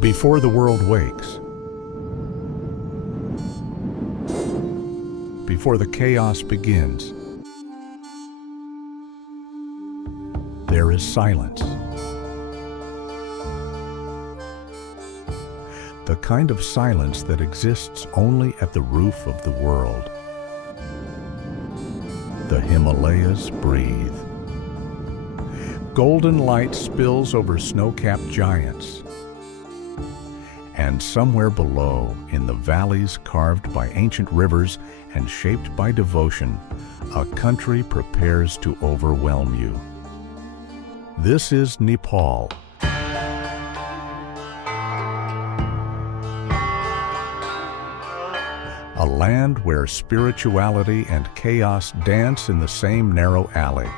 Before the world wakes, before the chaos begins, there is silence. The kind of silence that exists only at the roof of the world. The Himalayas breathe. Golden light spills over snow-capped giants. And somewhere below, in the valleys carved by ancient rivers and shaped by devotion, a country prepares to overwhelm you. This is Nepal. A land where spirituality and chaos dance in the same narrow alley,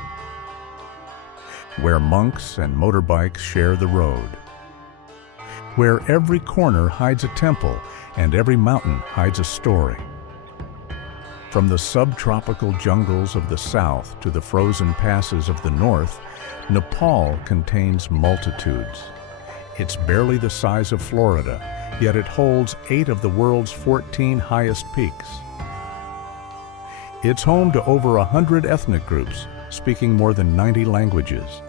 where monks and motorbikes share the road, where every corner hides a temple and every mountain hides a story. From the subtropical jungles of the south to the frozen passes of the north, Nepal contains multitudes. It's barely the size of Florida, yet it holds 8 of the world's 14 highest peaks. It's home to over 100 ethnic groups, speaking more than 90 languages.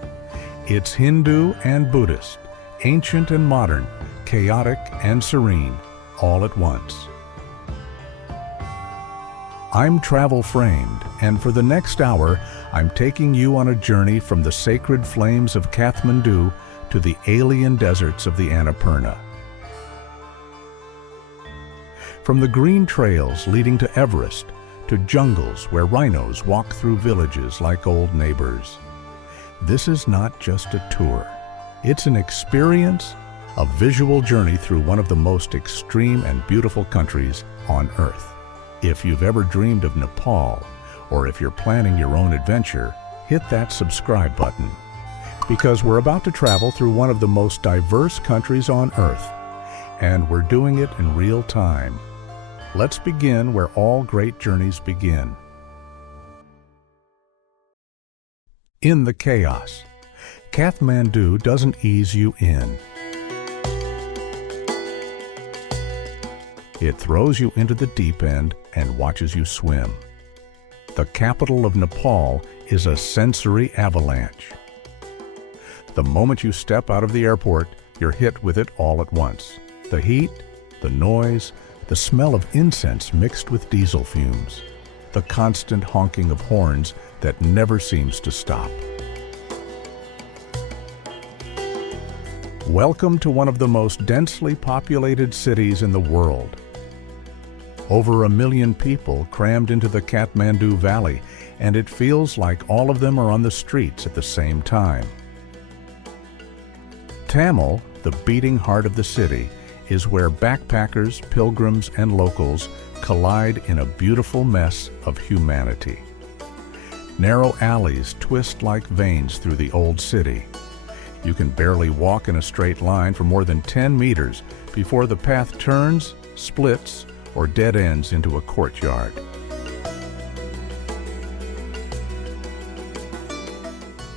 It's Hindu and Buddhist, ancient and modern, chaotic and serene, all at once. I'm travel framed, and for the next hour, I'm taking you on a journey from the sacred flames of Kathmandu to the alien deserts of the Annapurna. From the green trails leading to Everest to jungles where rhinos walk through villages like old neighbors. This is not just a tour. It's an experience, a visual journey through one of the most extreme and beautiful countries on Earth. If you've ever dreamed of Nepal, or if you're planning your own adventure, hit that subscribe button. Because we're about to travel through one of the most diverse countries on Earth, and we're doing it in real time. Let's begin where all great journeys begin. In the chaos, Kathmandu doesn't ease you in. It throws you into the deep end and watches you swim. The capital of Nepal is a sensory avalanche. The moment you step out of the airport, you're hit with it all at once. The heat, the noise, the smell of incense mixed with diesel fumes, the constant honking of horns that never seems to stop. Welcome to one of the most densely populated cities in the world. Over 1 million people crammed into the Kathmandu Valley, and it feels like all of them are on the streets at the same time. Tamil, the beating heart of the city, is where backpackers, pilgrims, and locals collide in a beautiful mess of humanity. Narrow alleys twist like veins through the old city. You can barely walk in a straight line for more than 10 meters before the path turns, splits, or dead ends into a courtyard.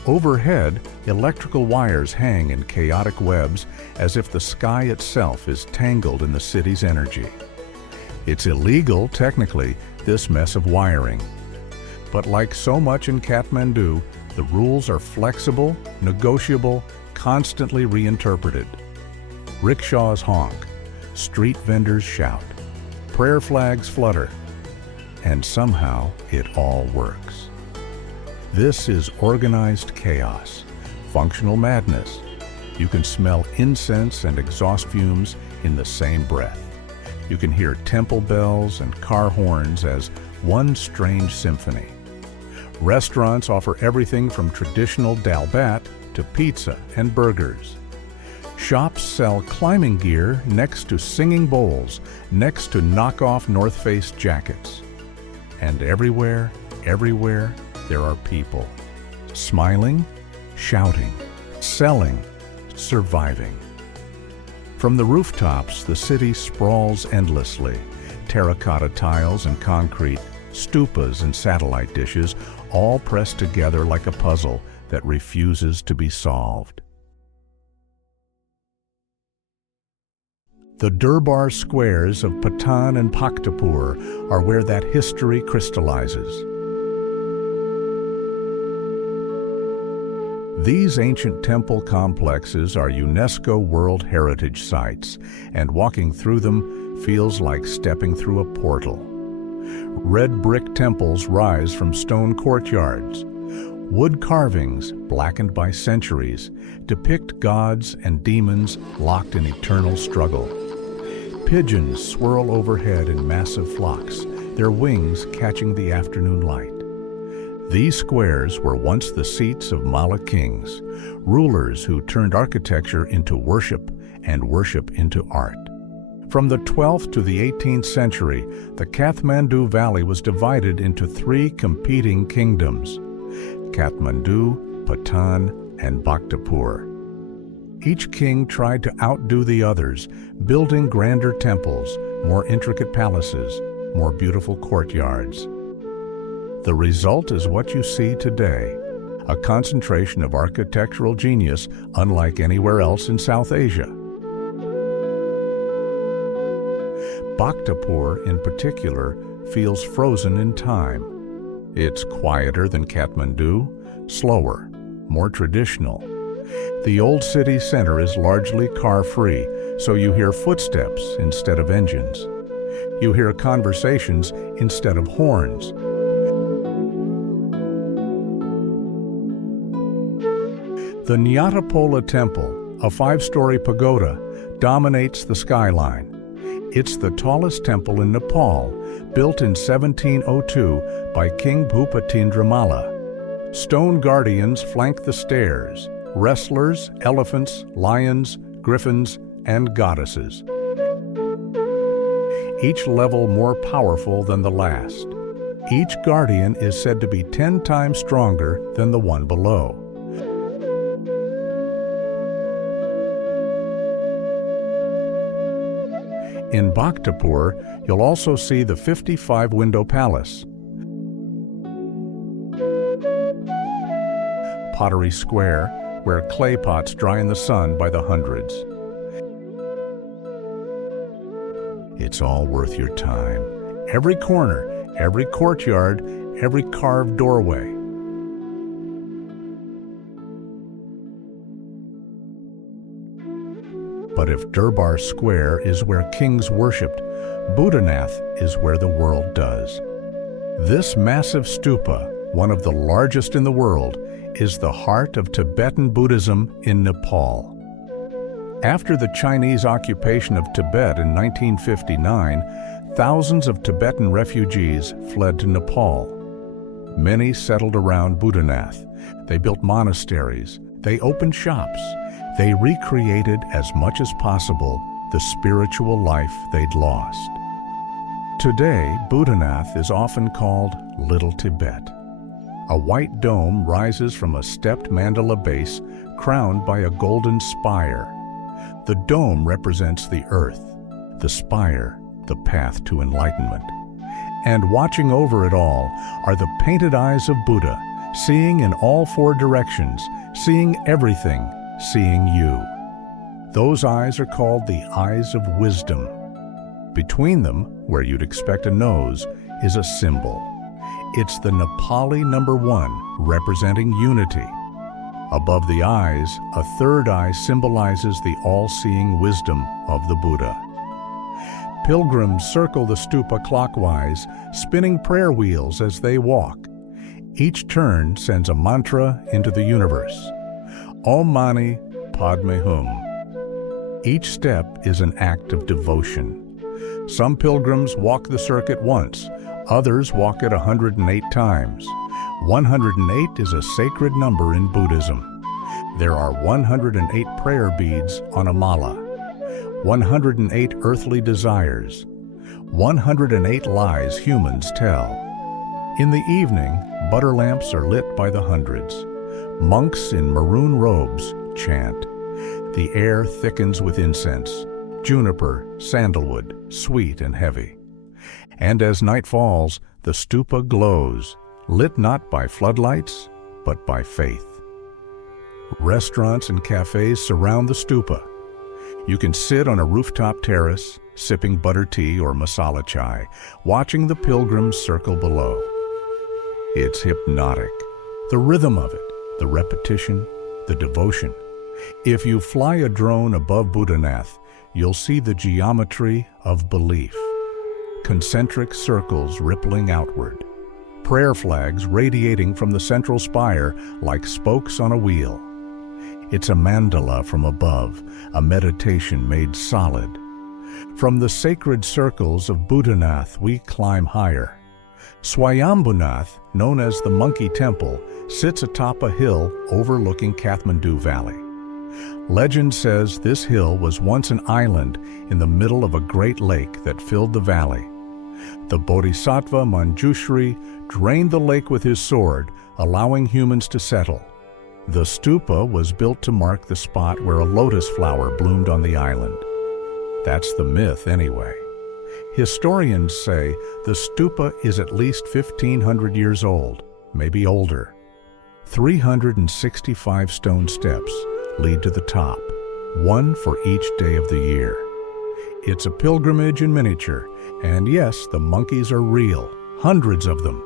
Overhead, electrical wires hang in chaotic webs as if the sky itself is tangled in the city's energy. It's illegal, technically, this mess of wiring. But like so much in Kathmandu, the rules are flexible, negotiable, constantly reinterpreted. Rickshaws honk, street vendors shout, prayer flags flutter, and somehow it all works. This is organized chaos, functional madness. You can smell incense and exhaust fumes in the same breath. You can hear temple bells and car horns as one strange symphony. Restaurants offer everything from traditional dal bhat to pizza and burgers. Shops sell climbing gear next to singing bowls, next to knockoff North Face jackets. And everywhere, there are people. Smiling, shouting, selling, surviving. From the rooftops, the city sprawls endlessly. Terracotta tiles and concrete, stupas and satellite dishes, all pressed together like a puzzle that refuses to be solved. The Durbar squares of Patan and Bhaktapur are where that history crystallizes. These ancient temple complexes are UNESCO World Heritage Sites, and walking through them feels like stepping through a portal. Red brick temples rise from stone courtyards. Wood carvings, blackened by centuries, depict gods and demons locked in eternal struggle. Pigeons swirl overhead in massive flocks, their wings catching the afternoon light. These squares were once the seats of Mala kings, rulers who turned architecture into worship and worship into art. From the 12th to the 18th century, the Kathmandu Valley was divided into three competing kingdoms: Kathmandu, Patan, and Bhaktapur. Each king tried to outdo the others, building grander temples, more intricate palaces, more beautiful courtyards. The result is what you see today, a concentration of architectural genius unlike anywhere else in South Asia. Bhaktapur, in particular, feels frozen in time. It's quieter than Kathmandu, slower, more traditional. The old city center is largely car-free, so you hear footsteps instead of engines. You hear conversations instead of horns. The Nyatapola Temple, a 5-story pagoda, dominates the skyline. It's the tallest temple in Nepal, built in 1702 by King Bhupatindramala. Stone guardians flank the stairs: wrestlers, elephants, lions, griffins, and goddesses. Each level more powerful than the last. Each guardian is said to be 10 times stronger than the one below. In Bhaktapur, you'll also see the 55-window palace, Pottery Square, where clay pots dry in the sun by the hundreds. It's all worth your time. Every corner, every courtyard, every carved doorway. But if Durbar Square is where kings worshipped, Boudhanath is where the world does. This massive stupa, one of the largest in the world, is the heart of Tibetan Buddhism in Nepal. After the Chinese occupation of Tibet in 1959, thousands of Tibetan refugees fled to Nepal. Many settled around Boudhanath. They built monasteries. They opened shops. They recreated as much as possible the spiritual life they'd lost. Today, Boudhanath is often called Little Tibet. A white dome rises from a stepped mandala base crowned by a golden spire. The dome represents the earth, the spire, the path to enlightenment. And watching over it all are the painted eyes of Buddha, seeing in all 4 directions, seeing everything, seeing you. Those eyes are called the eyes of wisdom. Between them, where you'd expect a nose, is a symbol. It's the Nepali number 1, representing unity. Above the eyes, a 3rd eye symbolizes the all-seeing wisdom of the Buddha. Pilgrims circle the stupa clockwise, spinning prayer wheels as they walk. Each turn sends a mantra into the universe. Om Mani Padme Hum. Each step is an act of devotion. Some pilgrims walk the circuit once, others walk it 108 times. 108 is a sacred number in Buddhism. There are 108 prayer beads on a mala, 108 earthly desires, 108 lies humans tell. In the evening, butter lamps are lit by the hundreds. Monks in maroon robes chant. The air thickens with incense, juniper, sandalwood, sweet and heavy. And as night falls, the stupa glows, lit not by floodlights, but by faith. Restaurants and cafes surround the stupa. You can sit on a rooftop terrace, sipping butter tea or masala chai, watching the pilgrims circle below. It's hypnotic. The rhythm of it, the repetition, the devotion. If you fly a drone above Boudhanath, you'll see the geometry of belief. Concentric circles rippling outward. Prayer flags radiating from the central spire like spokes on a wheel. It's a mandala from above, a meditation made solid. From the sacred circles of Boudhanath, we climb higher. Swayambhunath, known as the Monkey Temple, sits atop a hill overlooking Kathmandu Valley. Legend says this hill was once an island in the middle of a great lake that filled the valley. The Bodhisattva Manjushri drained the lake with his sword, allowing humans to settle. The stupa was built to mark the spot where a lotus flower bloomed on the island. That's the myth anyway. Historians say the stupa is at least 1,500 years old, maybe older. 365 stone steps lead to the top, one for each day of the year. It's a pilgrimage in miniature, and yes, the monkeys are real, hundreds of them.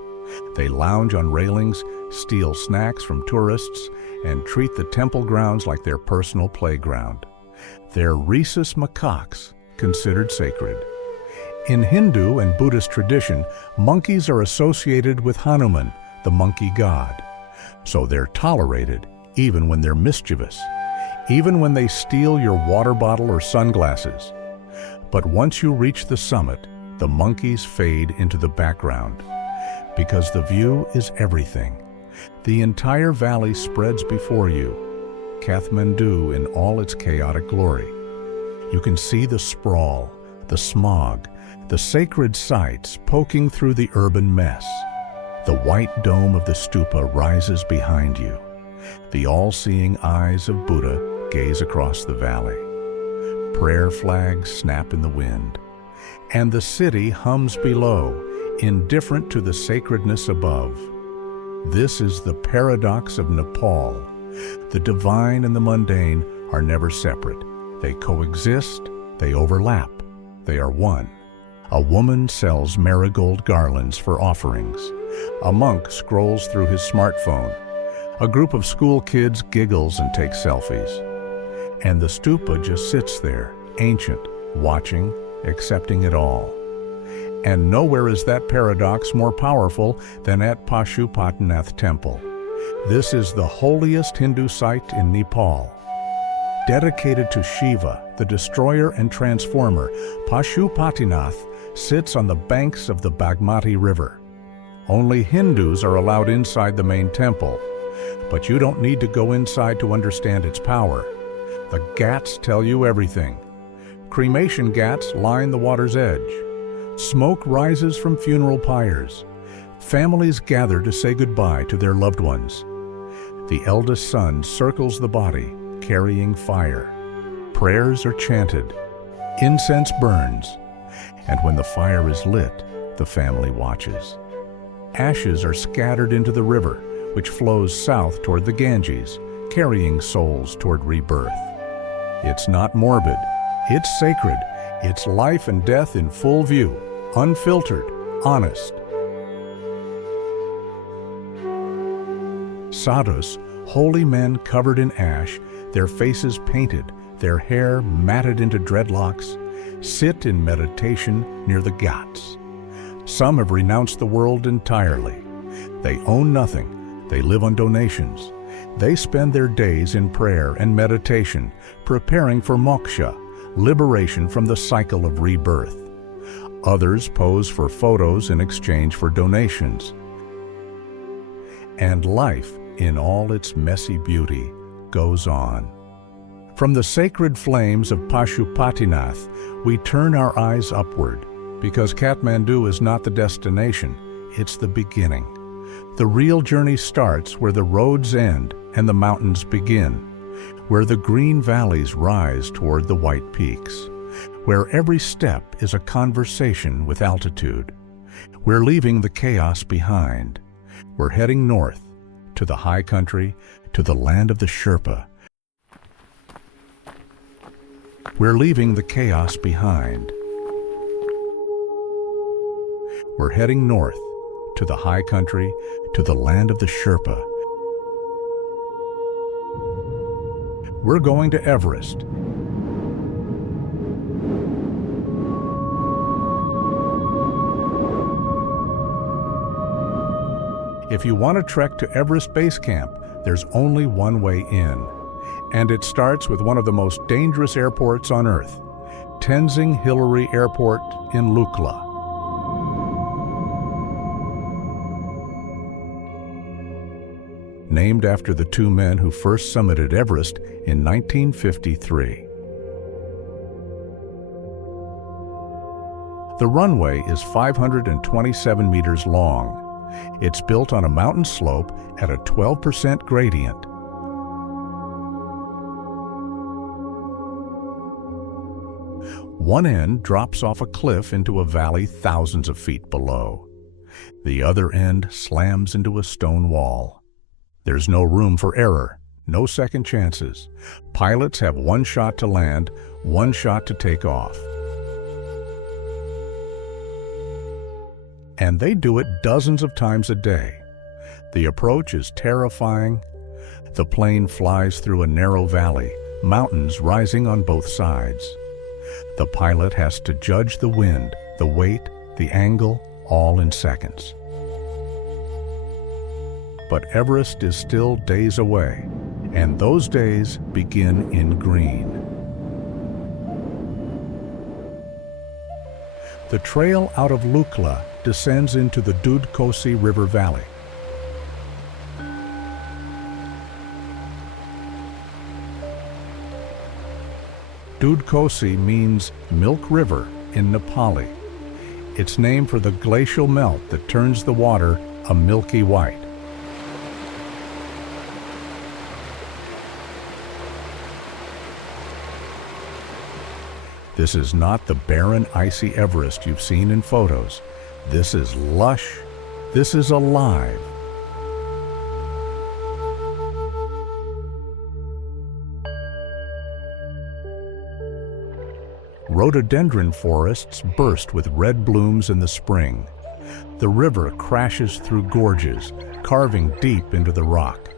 They lounge on railings, steal snacks from tourists, and treat the temple grounds like their personal playground. They're rhesus macaques, considered sacred. In Hindu and Buddhist tradition, monkeys are associated with Hanuman, the monkey god. So they're tolerated, even when they're mischievous, even when they steal your water bottle or sunglasses. But once you reach the summit, the monkeys fade into the background, because the view is everything. The entire valley spreads before you, Kathmandu in all its chaotic glory. You can see the sprawl, the smog, the sacred sites poking through the urban mess. The white dome of the stupa rises behind you. The all-seeing eyes of Buddha gaze across the valley. Prayer flags snap in the wind. And the city hums below, indifferent to the sacredness above. This is the paradox of Nepal. The divine and the mundane are never separate. They coexist, they overlap, they are one. A woman sells marigold garlands for offerings. A monk scrolls through his smartphone. A group of school kids giggles and takes selfies. And the stupa just sits there, ancient, watching, accepting it all. And nowhere is that paradox more powerful than at Pashupatinath Temple. This is the holiest Hindu site in Nepal. Dedicated to Shiva, the destroyer and transformer, Pashupatinath sits on the banks of the Bagmati River. Only Hindus are allowed inside the main temple, but you don't need to go inside to understand its power. The ghats tell you everything. Cremation ghats line the water's edge. Smoke rises from funeral pyres. Families gather to say goodbye to their loved ones. The eldest son circles the body, carrying fire. Prayers are chanted. Incense burns. And when the fire is lit, the family watches. Ashes are scattered into the river, which flows south toward the Ganges, carrying souls toward rebirth. It's not morbid. It's sacred. It's life and death in full view, unfiltered, honest. Sadhus, holy men covered in ash, their faces painted, their hair matted into dreadlocks, sit in meditation near the ghats. Some have renounced the world entirely. They own nothing. They live on donations. They spend their days in prayer and meditation, preparing for moksha, liberation from the cycle of rebirth. Others pose for photos in exchange for donations. And life, in all its messy beauty, goes on. From the sacred flames of Pashupatinath, we turn our eyes upward, because Kathmandu is not the destination, it's the beginning. The real journey starts where the roads end and the mountains begin, where the green valleys rise toward the white peaks, where every step is a conversation with altitude, We're leaving the chaos behind. We're heading north, to the high country, to the land of the Sherpa. We're leaving the chaos behind. We're heading north, to the high country, to the land of the Sherpa. We're going to Everest. If you want to trek to Everest Base Camp, there's only one way in. And it starts with one of the most dangerous airports on Earth, Tenzing Hillary Airport in Lukla. Named after the two men who first summited Everest in 1953. The runway is 527 meters long. It's built on a mountain slope at a 12% gradient. One end drops off a cliff into a valley thousands of feet below. The other end slams into a stone wall. There's no room for error, no second chances. Pilots have one shot to land, one shot to take off. And they do it dozens of times a day. The approach is terrifying. The plane flies through a narrow valley, mountains rising on both sides. The pilot has to judge the wind, the weight, the angle, all in seconds. But Everest is still days away, and those days begin in green. The trail out of Lukla descends into the Dudkosi River Valley. Dudkosi means milk river in Nepali. It's named for the glacial melt that turns the water a milky white. This is not the barren, icy Everest you've seen in photos. This is lush. This is alive. Rhododendron forests burst with red blooms in the spring. The river crashes through gorges, carving deep into the rock.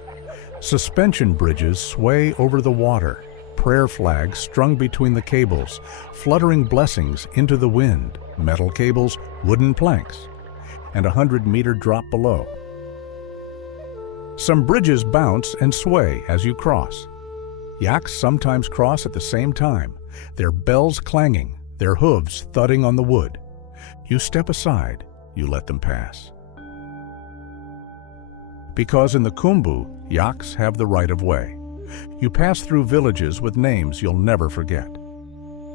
Suspension bridges sway over the water. Prayer flags strung between the cables, fluttering blessings into the wind, metal cables, wooden planks, and a 100-meter drop below. Some bridges bounce and sway as you cross. Yaks sometimes cross at the same time, their bells clanging, their hooves thudding on the wood. You step aside, you let them pass. Because in the Khumbu, yaks have the right of way. You pass through villages with names you'll never forget.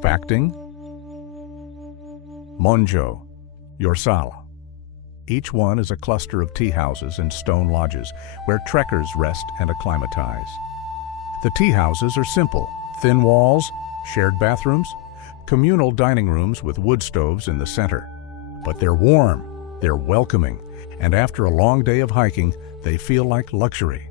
Pakting, Monjo, Yorsala. Each one is a cluster of tea houses and stone lodges where trekkers rest and acclimatize. The tea houses are simple, thin walls, shared bathrooms, communal dining rooms with wood stoves in the center. But they're warm, they're welcoming, and after a long day of hiking, they feel like luxury.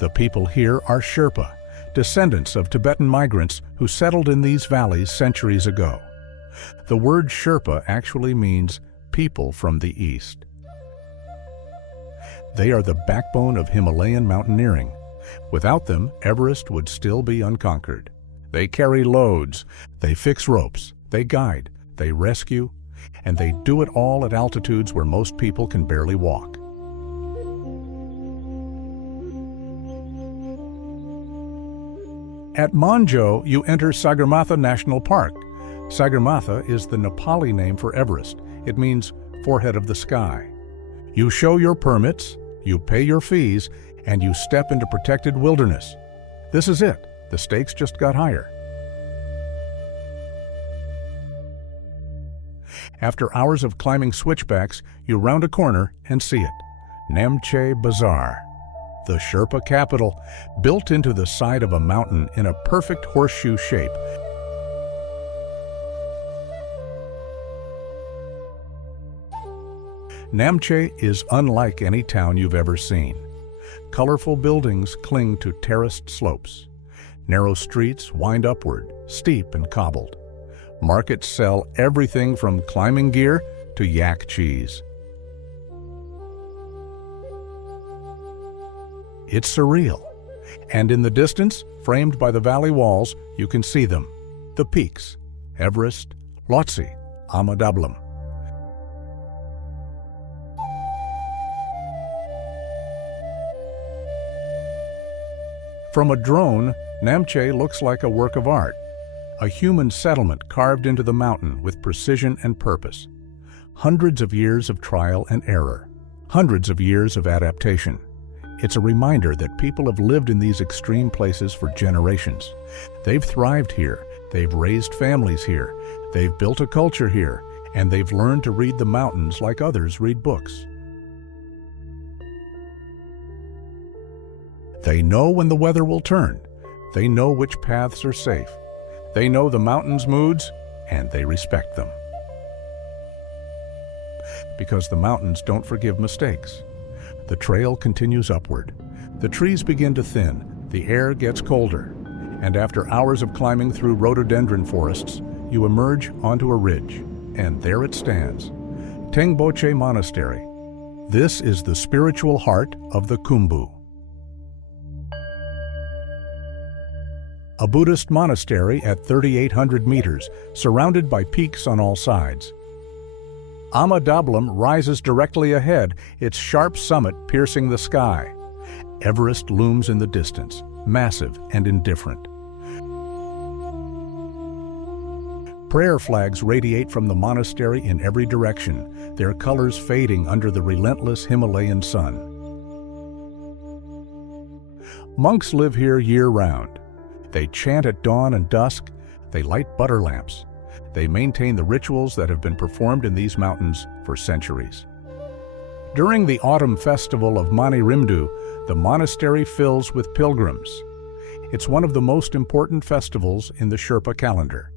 The people here are Sherpa, descendants of Tibetan migrants who settled in these valleys centuries ago. The word Sherpa actually means people from the east. They are the backbone of Himalayan mountaineering. Without them, Everest would still be unconquered. They carry loads, they fix ropes, they guide, they rescue, and they do it all at altitudes where most people can barely walk. At Monjo, you enter Sagarmatha National Park. Sagarmatha is the Nepali name for Everest. It means forehead of the sky. You show your permits, you pay your fees, and you step into protected wilderness. This is it. The stakes just got higher. After hours of climbing switchbacks, you round a corner and see it. Namche Bazaar, the Sherpa capital, built into the side of a mountain in a perfect horseshoe shape. Namche is unlike any town you've ever seen. Colorful buildings cling to terraced slopes. Narrow streets wind upward, steep and cobbled. Markets sell everything from climbing gear to yak cheese. It's surreal. And in the distance, framed by the valley walls, you can see them. The peaks: Everest, Lhotse, Amadablam. From a drone, Namche looks like a work of art, a human settlement carved into the mountain with precision and purpose. Hundreds of years of trial and error, hundreds of years of adaptation. It's a reminder that people have lived in these extreme places for generations. They've thrived here, they've raised families here, they've built a culture here, and they've learned to read the mountains like others read books. They know when the weather will turn. They know which paths are safe. They know the mountain's moods, and they respect them. Because the mountains don't forgive mistakes. The trail continues upward. The trees begin to thin, the air gets colder, and after hours of climbing through rhododendron forests, you emerge onto a ridge, and there it stands, Tengboche Monastery. This is the spiritual heart of the Khumbu. A Buddhist monastery at 3,800 meters, surrounded by peaks on all sides. Amadablam rises directly ahead, its sharp summit piercing the sky. Everest looms in the distance, massive and indifferent. Prayer flags radiate from the monastery in every direction, their colors fading under the relentless Himalayan sun. Monks live here year-round. They chant at dawn and dusk, they light butter lamps. They maintain the rituals that have been performed in these mountains for centuries. During the autumn festival of Mani Rimdu, the monastery fills with pilgrims. It's one of the most important festivals in the Sherpa calendar.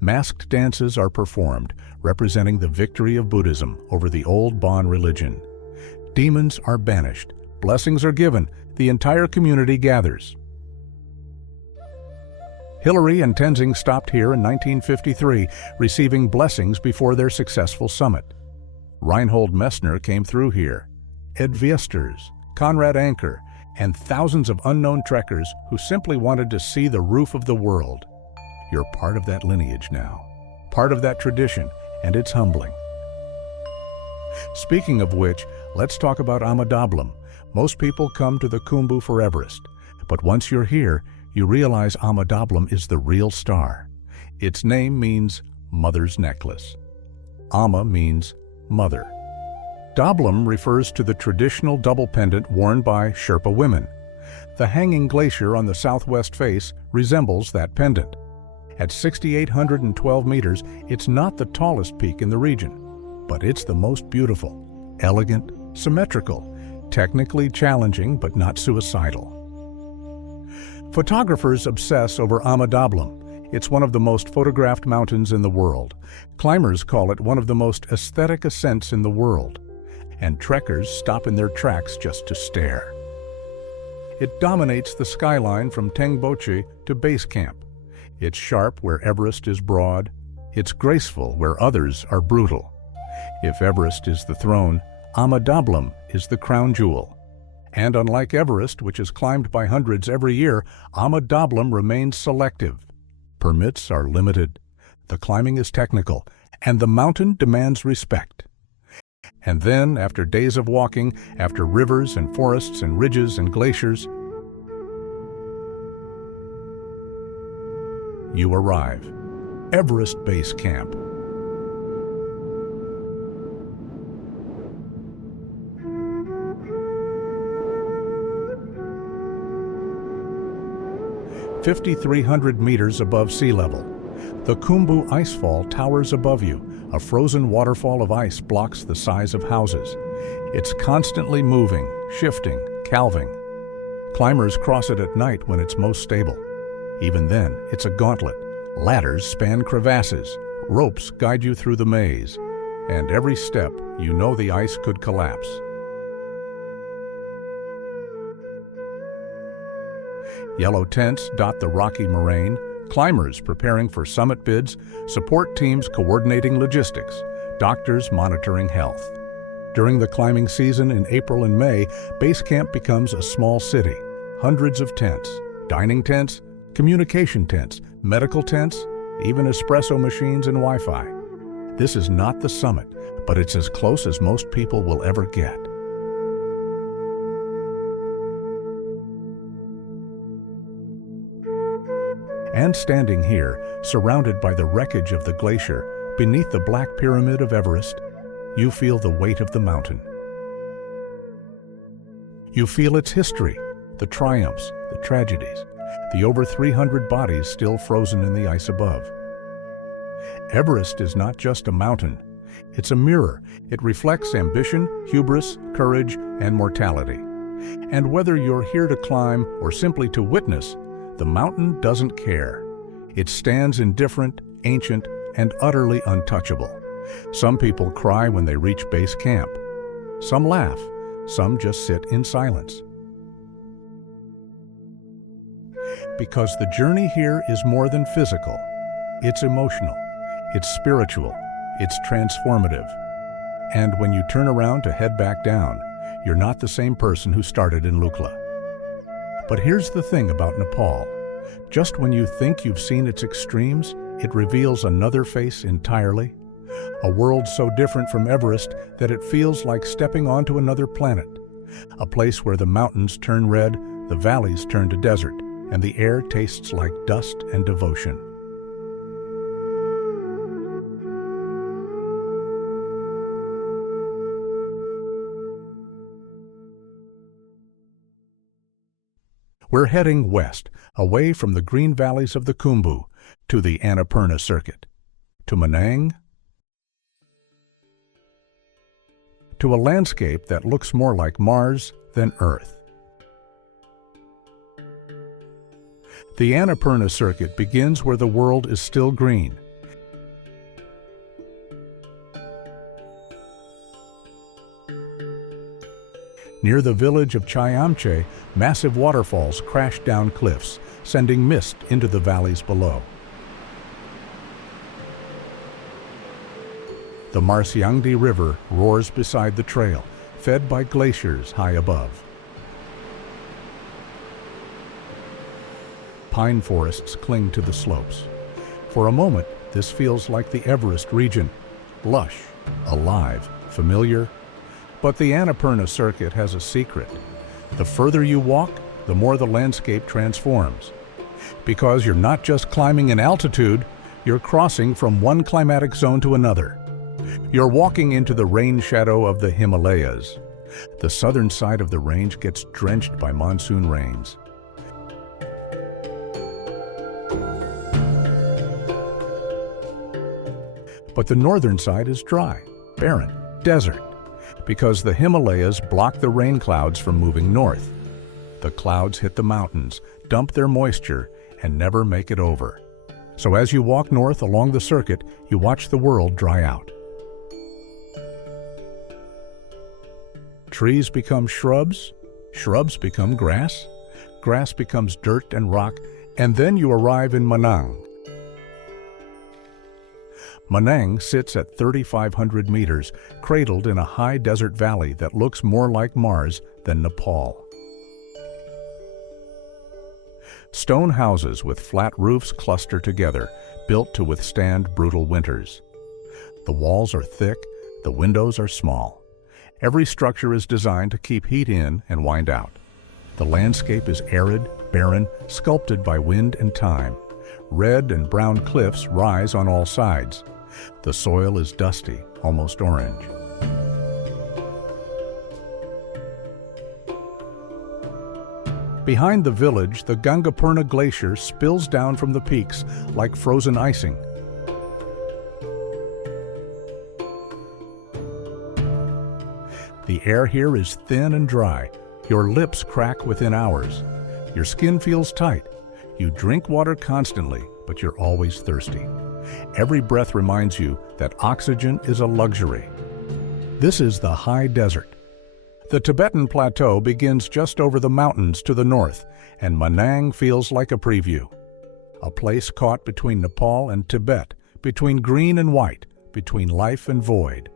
Masked dances are performed, representing the victory of Buddhism over the old Bon religion. Demons are banished, blessings are given, the entire community gathers. Hillary and Tenzing stopped here in 1953, receiving blessings before their successful summit. Reinhold Messner came through here. Ed Viesters, Conrad Anker, and thousands of unknown trekkers who simply wanted to see the roof of the world. You're part of that lineage now, part of that tradition, and it's humbling. Speaking of which, let's talk about Amadablam. Most people come to the Khumbu for Everest, but once you're here, you realize Amadablam is the real star. Its name means Mother's Necklace. Ama means mother. Dablam refers to the traditional double pendant worn by Sherpa women. The hanging glacier on the southwest face resembles that pendant. At 6,812 meters, it's not the tallest peak in the region, but it's the most beautiful, elegant, symmetrical, technically challenging but not suicidal. Photographers obsess over Amadablam. It's one of the most photographed mountains in the world. Climbers call it one of the most aesthetic ascents in the world. And trekkers stop in their tracks just to stare. It dominates the skyline from Tengboche to Base Camp. It's sharp where Everest is broad. It's graceful where others are brutal. If Everest is the throne, Amadablam is the crown jewel. And unlike Everest, which is climbed by hundreds every year, Amadablam remains selective. Permits are limited, the climbing is technical, and the mountain demands respect. And then, after days of walking, after rivers and forests and ridges and glaciers, you arrive. Everest Base Camp. (5,300 meters above sea level. The Khumbu Icefall towers above you. A frozen waterfall of ice blocks the size of houses. It's constantly moving, shifting, calving. Climbers cross it at night when it's most stable. Even then, it's a gauntlet. Ladders span crevasses. Ropes guide you through the maze. and every step you know the ice could collapse. Yellow tents dot the rocky moraine, climbers preparing for summit bids, support teams coordinating logistics, doctors monitoring health. During the climbing season in April and May, base camp becomes a small city. Hundreds of tents, dining tents, communication tents, medical tents, even espresso machines and Wi-Fi. This is not the summit, but it's as close as most people will ever get. And standing here, surrounded by the wreckage of the glacier, beneath the Black Pyramid of Everest, you feel the weight of the mountain. You feel its history, the triumphs, the tragedies, the over 300 bodies still frozen in the ice above. Everest is not just a mountain. It's a mirror. It reflects ambition, hubris, courage, and mortality. And whether you're here to climb or simply to witness, the mountain doesn't care. It stands indifferent, ancient, and utterly untouchable. Some people cry when they reach base camp. Some laugh. Some just sit in silence. Because the journey here is more than physical. It's emotional. It's spiritual. It's transformative. And when you turn around to head back down, you're not the same person who started in Lukla. But here's the thing about Nepal. Just when you think you've seen its extremes, it reveals another face entirely. A world so different from Everest that it feels like stepping onto another planet. A place where the mountains turn red, the valleys turn to desert, and the air tastes like dust and devotion. We're heading west, away from the green valleys of the Khumbu, to the Annapurna circuit, to Manang, to a landscape that looks more like Mars than Earth. The Annapurna circuit begins where the world is still green. Near the village of Swayambhunath, massive waterfalls crash down cliffs, sending mist into the valleys below. The Marsyangdi River roars beside the trail, fed by glaciers high above. Pine forests cling to the slopes. For a moment, this feels like the Everest region, lush, alive, familiar. But the Annapurna circuit has a secret. The further you walk, the more the landscape transforms. Because you're not just climbing in altitude, you're crossing from one climatic zone to another. You're walking into the rain shadow of the Himalayas. The southern side of the range gets drenched by monsoon rains. But the northern side is dry, barren, desert, because the Himalayas block the rain clouds from moving north. The clouds hit the mountains, dump their moisture, and never make it over. So as you walk north along the circuit, you watch the world dry out. Trees become shrubs, shrubs become grass, grass becomes dirt and rock, and then you arrive in Manang. Manang sits at 3,500 meters, cradled in a high desert valley that looks more like Mars than Nepal. Stone houses with flat roofs cluster together, built to withstand brutal winters. The walls are thick, the windows are small. Every structure is designed to keep heat in and wind out. The landscape is arid, barren, sculpted by wind and time. Red and brown cliffs rise on all sides. The soil is dusty, almost orange. Behind the village, the Gangapurna Glacier spills down from the peaks like frozen icing. The air here is thin and dry. Your lips crack within hours. Your skin feels tight. You drink water constantly, but you're always thirsty. Every breath reminds you that oxygen is a luxury. This is the high desert. The Tibetan plateau begins just over the mountains to the north, and Manang feels like a preview. A place caught between Nepal and Tibet, between green and white, between life and void.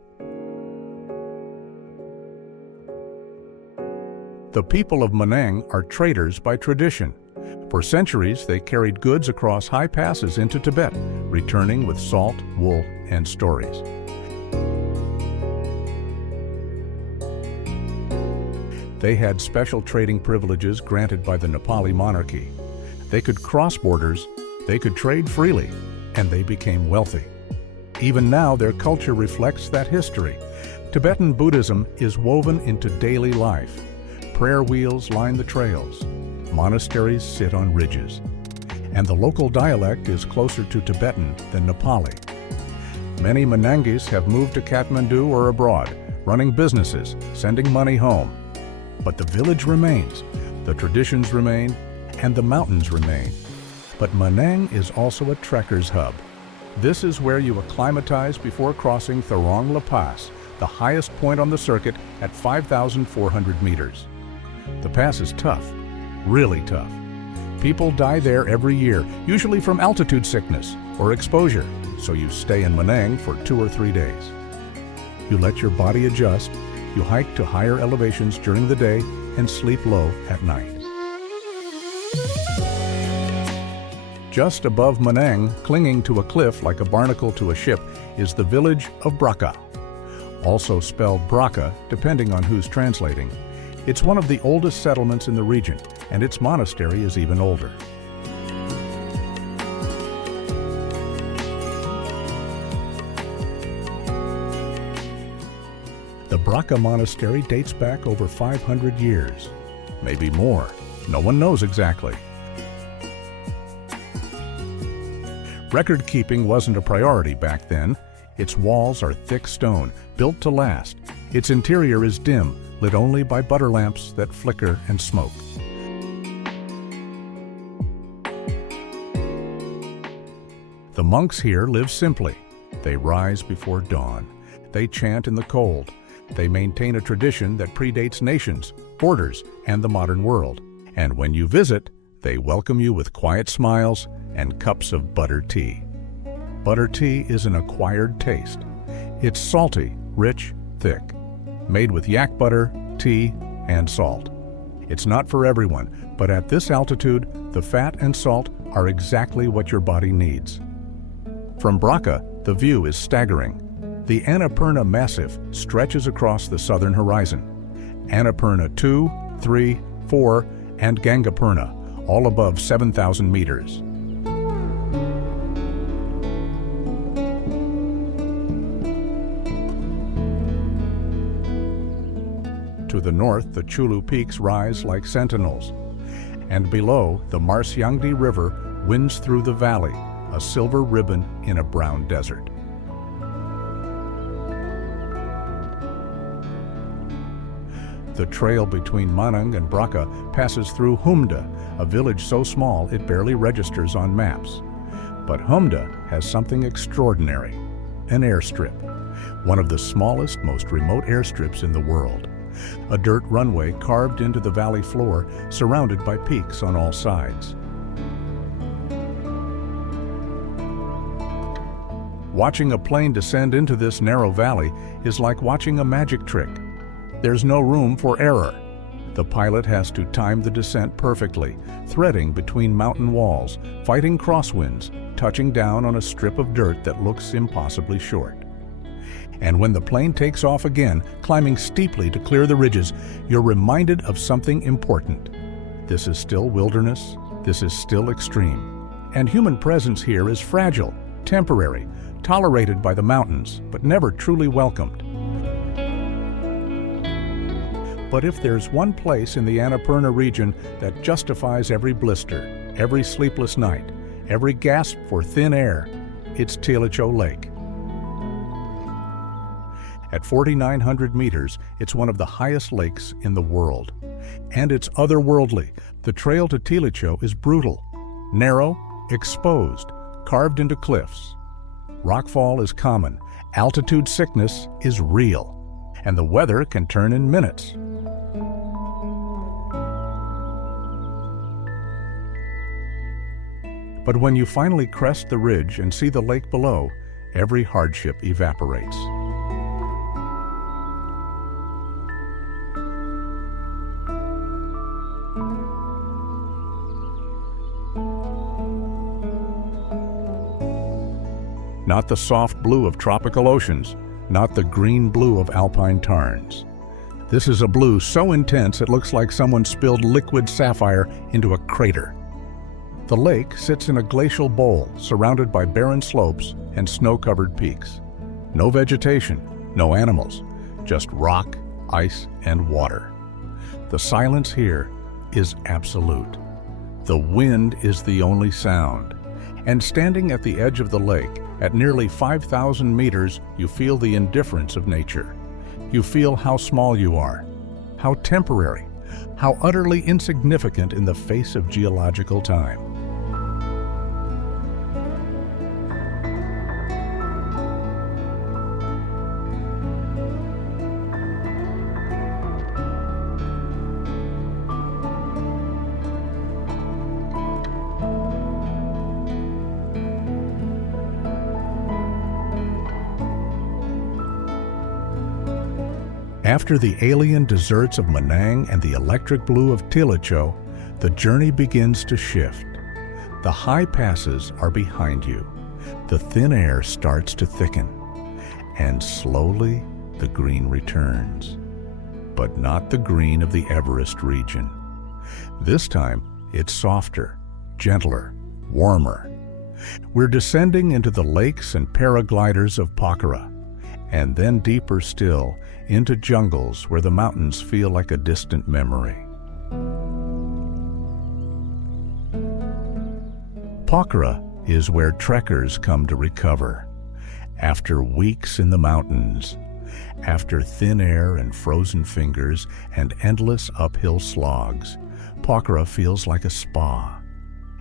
The people of Manang are traders by tradition. For centuries, they carried goods across high passes into Tibet, returning with salt, wool, and stories. They had special trading privileges granted by the Nepali monarchy. They could cross borders, they could trade freely, and they became wealthy. Even now, their culture reflects that history. Tibetan Buddhism is woven into daily life. Prayer wheels line the trails. Monasteries sit on ridges. And the local dialect is closer to Tibetan than Nepali. Many Manangis have moved to Kathmandu or abroad, running businesses, sending money home. But the village remains, the traditions remain, and the mountains remain. But Manang is also a trekker's hub. This is where you acclimatize before crossing Thorong La Pass, the highest point on the circuit at 5,400 meters. The pass is tough, really tough. People die there every year, usually from altitude sickness or exposure, so you stay in Manang for 2 or 3 days. You let your body adjust, you hike to higher elevations during the day and sleep low at night. Just above Manang, clinging to a cliff like a barnacle to a ship, is the village of Braka, also spelled Braka depending on who's translating. It's one of the oldest settlements in the region, and its monastery is even older. The Braka Monastery dates back over 500 years, maybe more. No one knows exactly. Record keeping wasn't a priority back then. Its walls are thick stone, built to last. Its interior is dim, lit only by butter lamps that flicker and smoke. The monks here live simply. They rise before dawn. They chant in the cold. They maintain a tradition that predates nations, borders, and the modern world. And when you visit, they welcome you with quiet smiles and cups of butter tea. Butter tea is an acquired taste. It's salty, rich, thick, made with yak butter, tea, and salt. It's not for everyone, but at this altitude, the fat and salt are exactly what your body needs. From Braka, the view is staggering. The Annapurna Massif stretches across the southern horizon. Annapurna 2, 3, 4, and Gangapurna, all above 7,000 meters. To the north, the Chulu peaks rise like sentinels. And below, the Marsyangdi River winds through the valley, a silver ribbon in a brown desert. The trail between Manang and Braka passes through Humda, a village so small it barely registers on maps. But Humda has something extraordinary, an airstrip, one of the smallest, most remote airstrips in the world. A dirt runway carved into the valley floor, surrounded by peaks on all sides. Watching a plane descend into this narrow valley is like watching a magic trick. There's no room for error. The pilot has to time the descent perfectly, threading between mountain walls, fighting crosswinds, touching down on a strip of dirt that looks impossibly short. And when the plane takes off again, climbing steeply to clear the ridges, you're reminded of something important. This is still wilderness, this is still extreme. And human presence here is fragile, temporary, tolerated by the mountains, but never truly welcomed. But if there's one place in the Annapurna region that justifies every blister, every sleepless night, every gasp for thin air, it's Tilicho Lake. At 4,900 meters, it's one of the highest lakes in the world. And it's otherworldly. The trail to Tilicho is brutal, narrow, exposed, carved into cliffs. Rockfall is common, altitude sickness is real, and the weather can turn in minutes. But when you finally crest the ridge and see the lake below, every hardship evaporates. Not the soft blue of tropical oceans, not the green blue of alpine tarns. This is a blue so intense it looks like someone spilled liquid sapphire into a crater. The lake sits in a glacial bowl surrounded by barren slopes and snow-covered peaks. No vegetation, no animals, just rock, ice, and water. The silence here is absolute. The wind is the only sound. And standing at the edge of the lake, at nearly 5,000 meters, you feel the indifference of nature. You feel how small you are, how temporary, how utterly insignificant in the face of geological time. After the alien deserts of Manang and the electric blue of Tilicho, the journey begins to shift. The high passes are behind you. The thin air starts to thicken. And slowly, the green returns. But not the green of the Everest region. This time, it's softer, gentler, warmer. We're descending into the lakes and paragliders of Pokhara, and then deeper still, into jungles where the mountains feel like a distant memory. Pokhara is where trekkers come to recover. After weeks in the mountains, after thin air and frozen fingers and endless uphill slogs, Pokhara feels like a spa.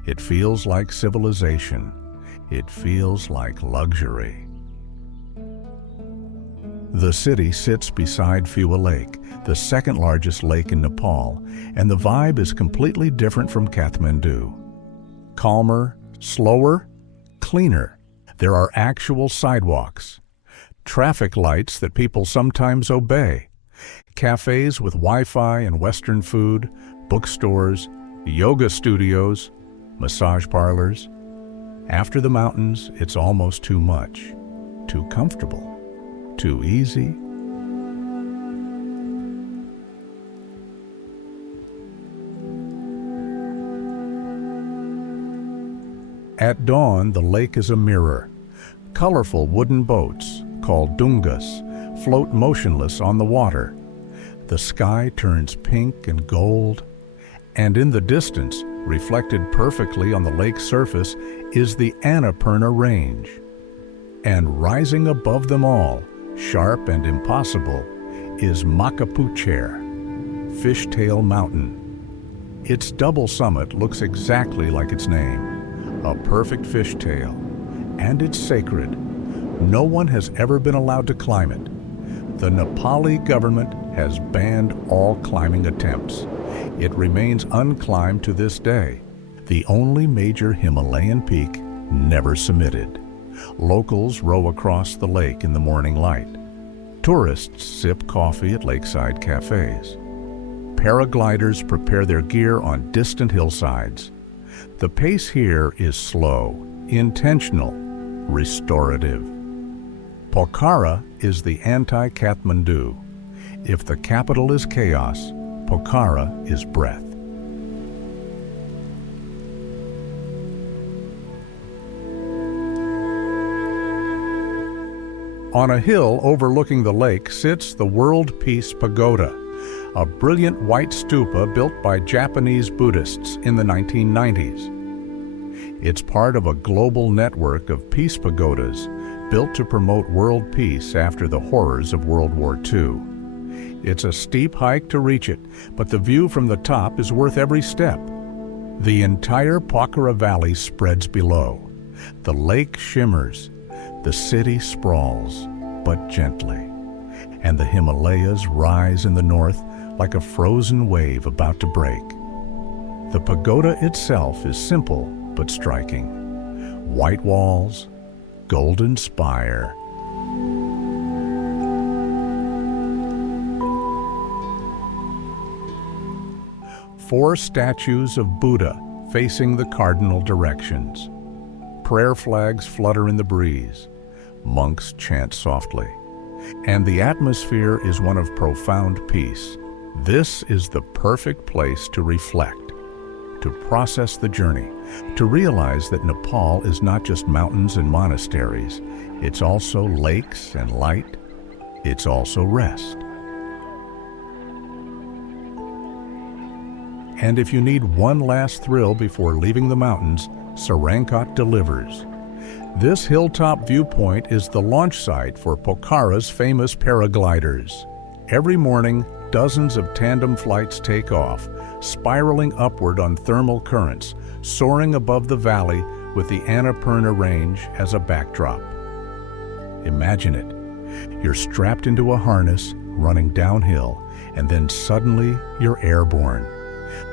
It feels like civilization. It feels like luxury. The city sits beside Phua Lake, the second largest lake in Nepal, and the vibe is completely different from Kathmandu. Calmer, slower, cleaner. There are actual sidewalks, traffic lights that people sometimes obey, cafes with Wi-Fi and Western food, bookstores, yoga studios, massage parlors. After the mountains, it's almost too much, too comfortable. Too easy. At dawn, the lake is a mirror. Colorful wooden boats, called dungas, float motionless on the water. The sky turns pink and gold, and in the distance, reflected perfectly on the lake's surface, is the Annapurna Range. And rising above them all, sharp and impossible, is Makapucher, Fishtail Mountain. Its double summit looks exactly like its name, a perfect fishtail, and it's sacred. No one has ever been allowed to climb it. The Nepali government has banned all climbing attempts. It remains unclimbed to this day, the only major Himalayan peak never submitted. Locals row across the lake in the morning light. Tourists sip coffee at lakeside cafes. Paragliders prepare their gear on distant hillsides. The pace here is slow, intentional, restorative. Pokhara is the anti-Kathmandu. If the capital is chaos, Pokhara is breath. On a hill overlooking the lake sits the World Peace Pagoda, a brilliant white stupa built by Japanese Buddhists in the 1990s. It's part of a global network of peace pagodas built to promote world peace after the horrors of World War II. It's a steep hike to reach it, but the view from the top is worth every step. The entire Pokhara Valley spreads below. The lake shimmers. The city sprawls, but gently, and the Himalayas rise in the north like a frozen wave about to break. The pagoda itself is simple but striking. White walls, golden spire. Four statues of Buddha facing the cardinal directions. Prayer flags flutter in the breeze. Monks chant softly. And the atmosphere is one of profound peace. This is the perfect place to reflect, to process the journey, to realize that Nepal is not just mountains and monasteries. It's also lakes and light. It's also rest. And if you need one last thrill before leaving the mountains, Sarankot delivers. This hilltop viewpoint is the launch site for Pokhara's famous paragliders. Every morning, dozens of tandem flights take off, spiraling upward on thermal currents, soaring above the valley with the Annapurna Range as a backdrop. Imagine it. You're strapped into a harness, running downhill, and then suddenly you're airborne.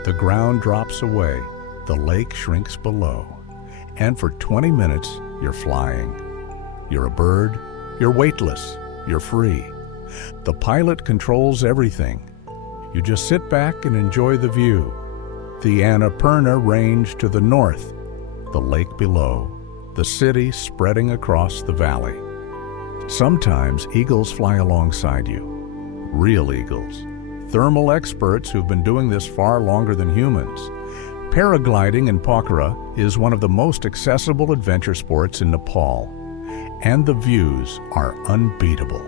The ground drops away, the lake shrinks below, and for 20 minutes, you're flying. You're a bird, you're weightless, you're free. The pilot controls everything. You just sit back and enjoy the view. The Annapurna Range to the north, the lake below, the city spreading across the valley. Sometimes eagles fly alongside you. Real eagles. Thermal experts who've been doing this far longer than humans. Paragliding in Pokhara is one of the most accessible adventure sports in Nepal, and the views are unbeatable.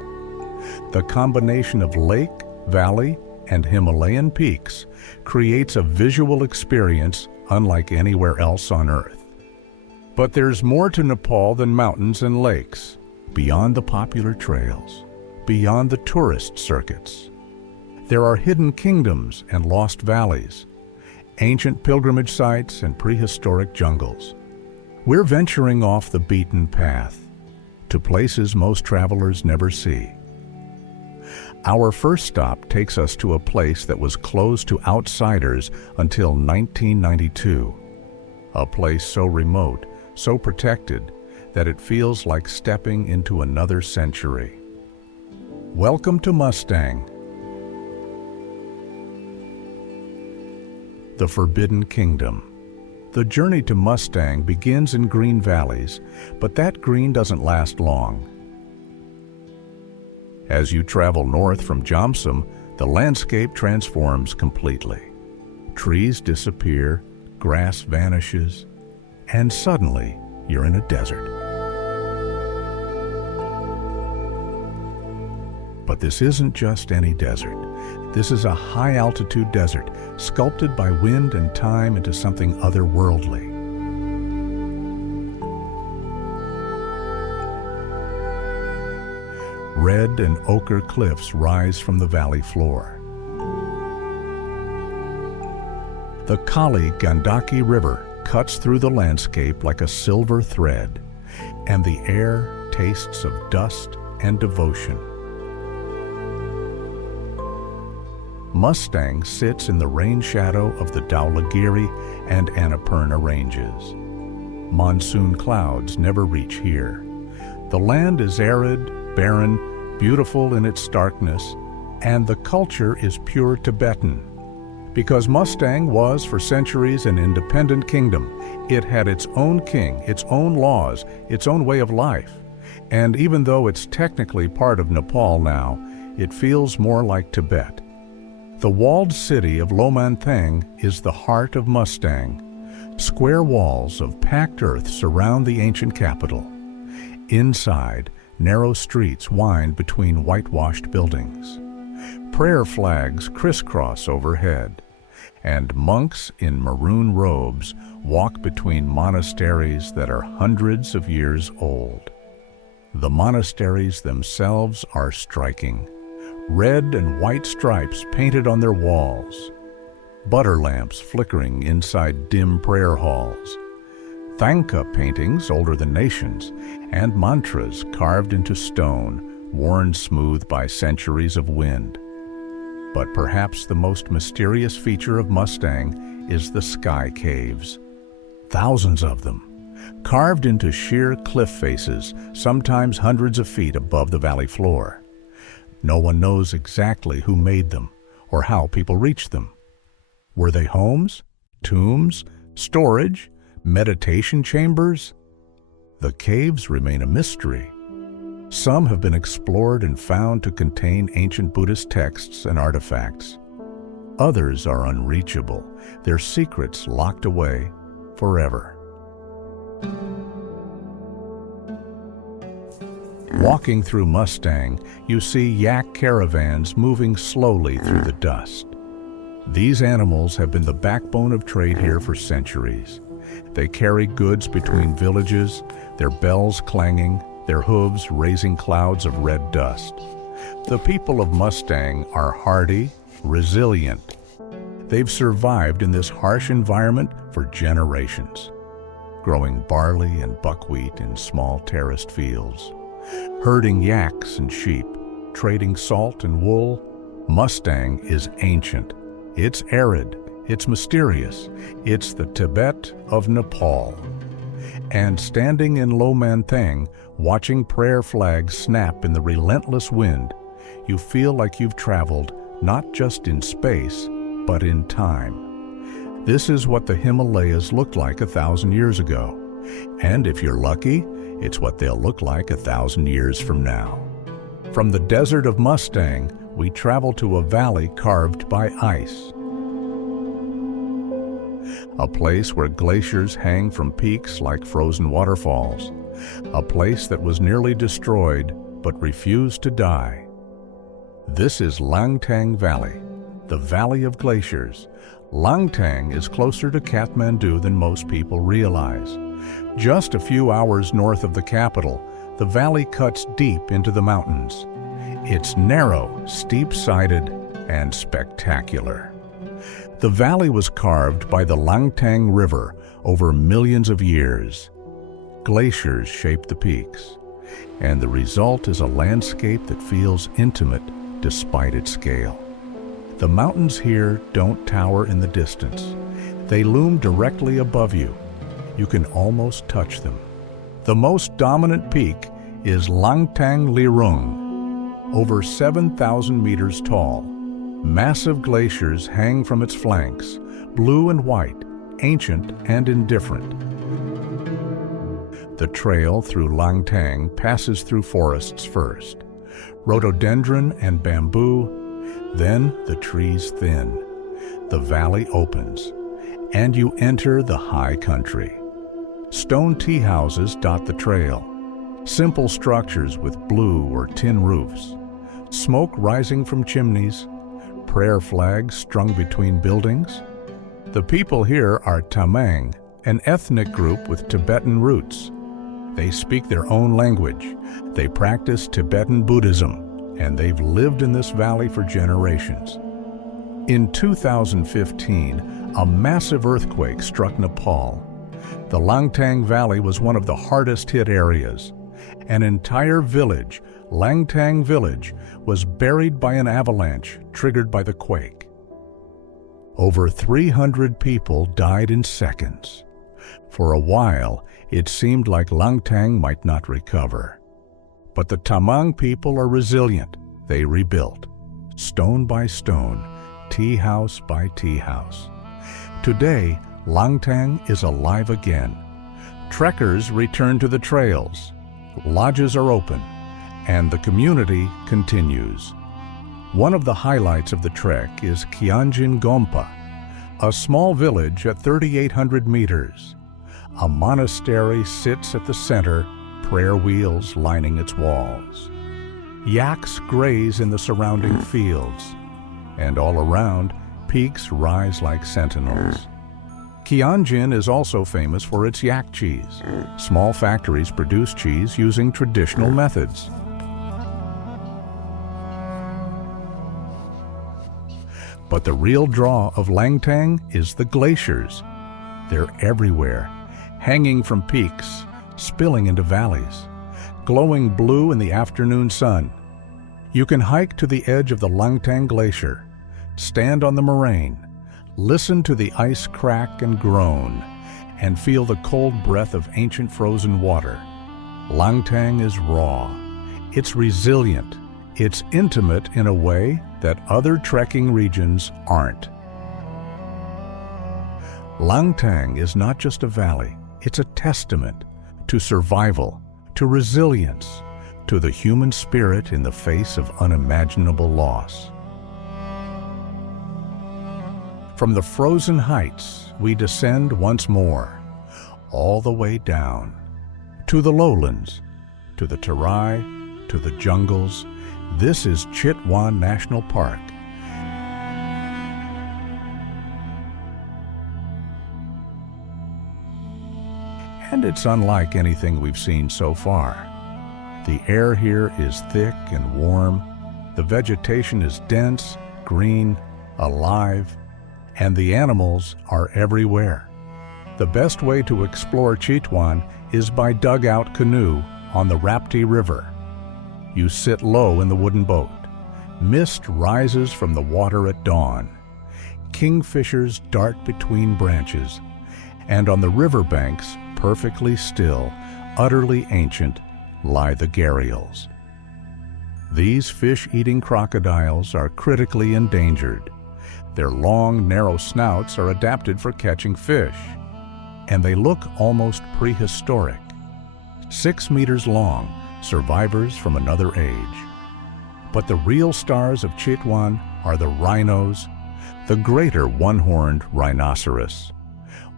The combination of lake, valley, and Himalayan peaks creates a visual experience unlike anywhere else on Earth. But there's more to Nepal than mountains and lakes, beyond the popular trails, beyond the tourist circuits. There are hidden kingdoms and lost valleys, ancient pilgrimage sites and prehistoric jungles. We're venturing off the beaten path to places most travelers never see. Our first stop takes us to a place that was closed to outsiders until 1992. A place so remote, so protected, that it feels like stepping into another century. Welcome to Mustang, the Forbidden Kingdom. The journey to Mustang begins in green valleys, but that green doesn't last long. As you travel north from Jamsum, the landscape transforms completely. Trees disappear, grass vanishes, and suddenly you're in a desert. But this isn't just any desert. This is a high-altitude desert, sculpted by wind and time into something otherworldly. Red and ochre cliffs rise from the valley floor. The Kali Gandaki River cuts through the landscape like a silver thread, and the air tastes of dust and devotion. Mustang sits in the rain shadow of the Dhaulagiri and Annapurna ranges. Monsoon clouds never reach here. The land is arid, barren, beautiful in its starkness, and the culture is pure Tibetan. Because Mustang was for centuries an independent kingdom, it had its own king, its own laws, its own way of life. And even though it's technically part of Nepal now, it feels more like Tibet. The walled city of Langtang is the heart of Mustang. Square walls of packed earth surround the ancient capital. Inside, narrow streets wind between whitewashed buildings. Prayer flags crisscross overhead, and monks in maroon robes walk between monasteries that are hundreds of years old. The monasteries themselves are striking. Red and white stripes painted on their walls. Butter lamps flickering inside dim prayer halls. Thangka paintings older than nations, and mantras carved into stone, worn smooth by centuries of wind. But perhaps the most mysterious feature of Mustang is the sky caves. Thousands of them, carved into sheer cliff faces, sometimes hundreds of feet above the valley floor. No one knows exactly who made them or how people reached them. Were they homes, tombs, storage, meditation chambers? The caves remain a mystery. Some have been explored and found to contain ancient Buddhist texts and artifacts. Others are unreachable, their secrets locked away forever. Walking through Mustang, you see yak caravans moving slowly through the dust. These animals have been the backbone of trade here for centuries. They carry goods between villages, their bells clanging, their hooves raising clouds of red dust. The people of Mustang are hardy, resilient. They've survived in this harsh environment for generations, growing barley and buckwheat in small terraced fields, herding yaks and sheep, trading salt and wool. Mustang is ancient. It's arid. It's mysterious. It's the Tibet of Nepal. And standing in Langtang, watching prayer flags snap in the relentless wind, you feel like you've traveled not just in space, but in time. This is what the Himalayas looked like 1,000 years ago. And if you're lucky, it's what they'll look like 1,000 years from now. From the desert of Mustang, we travel to a valley carved by ice. A place where glaciers hang from peaks like frozen waterfalls. A place that was nearly destroyed, but refused to die. This is Langtang Valley, the Valley of Glaciers. Langtang is closer to Kathmandu than most people realize. Just a few hours north of the capital, the valley cuts deep into the mountains. It's narrow, steep-sided, and spectacular. The valley was carved by the Langtang River over millions of years. Glaciers shape the peaks, and the result is a landscape that feels intimate despite its scale. The mountains here don't tower in the distance. They loom directly above you. You can almost touch them. The most dominant peak is Langtang Lirung, over 7,000 meters tall. Massive glaciers hang from its flanks, blue and white, ancient and indifferent. The trail through Langtang passes through forests first, rhododendron and bamboo, then the trees thin. The valley opens, and you enter the high country. Stone tea houses dot the trail, simple structures with blue or tin roofs, smoke rising from chimneys, prayer flags strung between buildings. The people here are Tamang, an ethnic group with Tibetan roots. They speak their own language. They practice Tibetan Buddhism, and they've lived in this valley for generations. In 2015, a massive earthquake struck Nepal. The Langtang Valley was one of the hardest hit areas. An entire village, Langtang Village, was buried by an avalanche triggered by the quake. Over 300 people died in seconds. For a while, it seemed like Langtang might not recover. But the Tamang people are resilient. They rebuilt, stone by stone, tea house by tea house. Today, Langtang is alive again. Trekkers return to the trails. Lodges are open, and the community continues. One of the highlights of the trek is Kianjin Gompa, a small village at 3,800 meters. A monastery sits at the center, prayer wheels lining its walls. Yaks graze in the surrounding fields, and all around, peaks rise like sentinels. Kianjin is also famous for its yak cheese. Small factories produce cheese using traditional methods. But the real draw of Langtang is the glaciers. They're everywhere, hanging from peaks, spilling into valleys. glowing blue in the afternoon sun. You can hike to the edge of the Langtang Glacier, stand on the moraine, listen to the ice crack and groan, and feel the cold breath of ancient frozen water. Langtang is raw. It's resilient. It's intimate in a way that other trekking regions aren't. Langtang is not just a valley, it's a testament to survival, to resilience, to the human spirit in the face of unimaginable loss. From the frozen heights, we descend once more, all the way down, to the lowlands, to the Terai, to the jungles. This is Chitwan National Park. And it's unlike anything we've seen so far. The air here is thick and warm, the vegetation is dense, green, alive, and the animals are everywhere. The best way to explore Chitwan is by dugout canoe on the Rapti River. You sit low in the wooden boat. Mist rises from the water at dawn. Kingfishers dart between branches, and on the riverbanks, perfectly still, utterly ancient, lie the gharials. These fish-eating crocodiles are critically endangered. Their long, narrow snouts are adapted for catching fish, and they look almost prehistoric. 6 meters long, survivors from another age. But the real stars of Chitwan are the rhinos, the greater one-horned rhinoceros.